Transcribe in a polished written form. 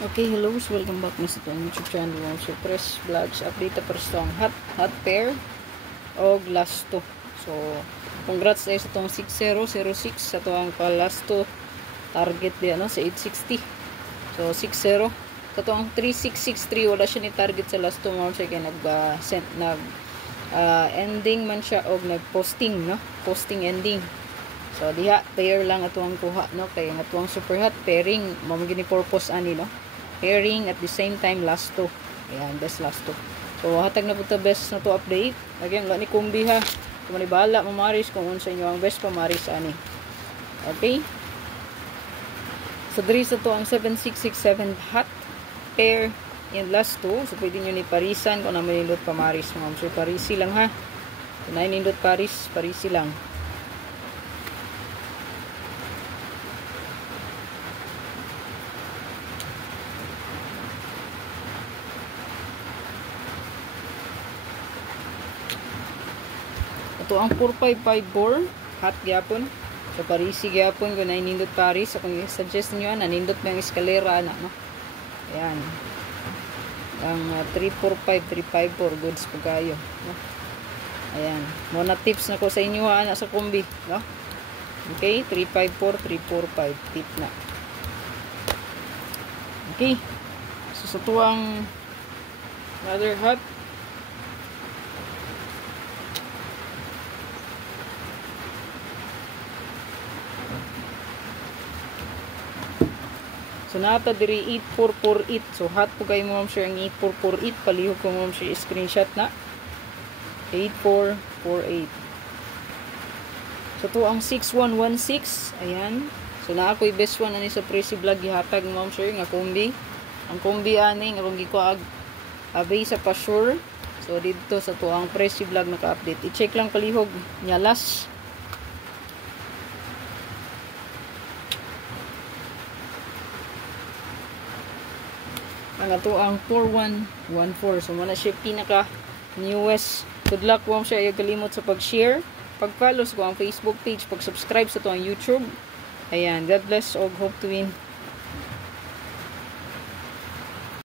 Okay, hello, welcome back na sa itong YouTube channel ng Surprise Vlogs. Update na first ang hot pair o last 2. So, congrats tayo sa itong 6006 sa ito ang last 2 target diyan, no? Sa 860. So, 60 sa ito ang 3663, wala siya ni target sa last 2 mo siya kaya ending man siya o nag-posting, no? Posting ending. So, diha, pair lang ito ang kuha, no? Kaya nga ito ang super hot pairing, mamagini purpose ani, no? Pairing at the same time last 2. Ayan, best last 2. So, hatag na po ito best na to update. Again, nga ni kumbi ha. Kung manibala, mamaris kung unsa inyo ang best pamaris ani. Okay? So, diri sa to ang 7667 hot pair in last 2. So, pwede nyo ni parisan kung naman nindot pamaris. So, parisi lang ha. Kung na nindot paris, parisi lang. Ito ang 4554 hot gyapon. So parisi gyapon kung nainindot paris. So kung i-suggest niyo nindot ng eskalera na, no. Ayan. Ang 345354 goods po kayo, no. Ayan. Muna tips na ko sa inyo ana sa kombi, no. Okay, 354345 tip na. Okay. So sa tuwang another hot so nata diri 8448. So hot po kayo mo share ang 8448. Palihog ko mo share screenshot na 8448. So to ang 6116. Ayan. So na ako'y best one ani sa Prezi Vlog gihatag mo share nga kombi. Ang kombi ani nga kung gikuag abay sa pa-sure. So dito sa to ang Prezi Vlog naka-update. I-check lang palihog nya last. Ang ato ang 4114. So muna siya pinaka newest. Good luck po siya. Ayaw kalimot sa pag-share, pag-follow sa ang Facebook page, pag-subscribe sa to ang YouTube. Ayan, God bless og hope to win.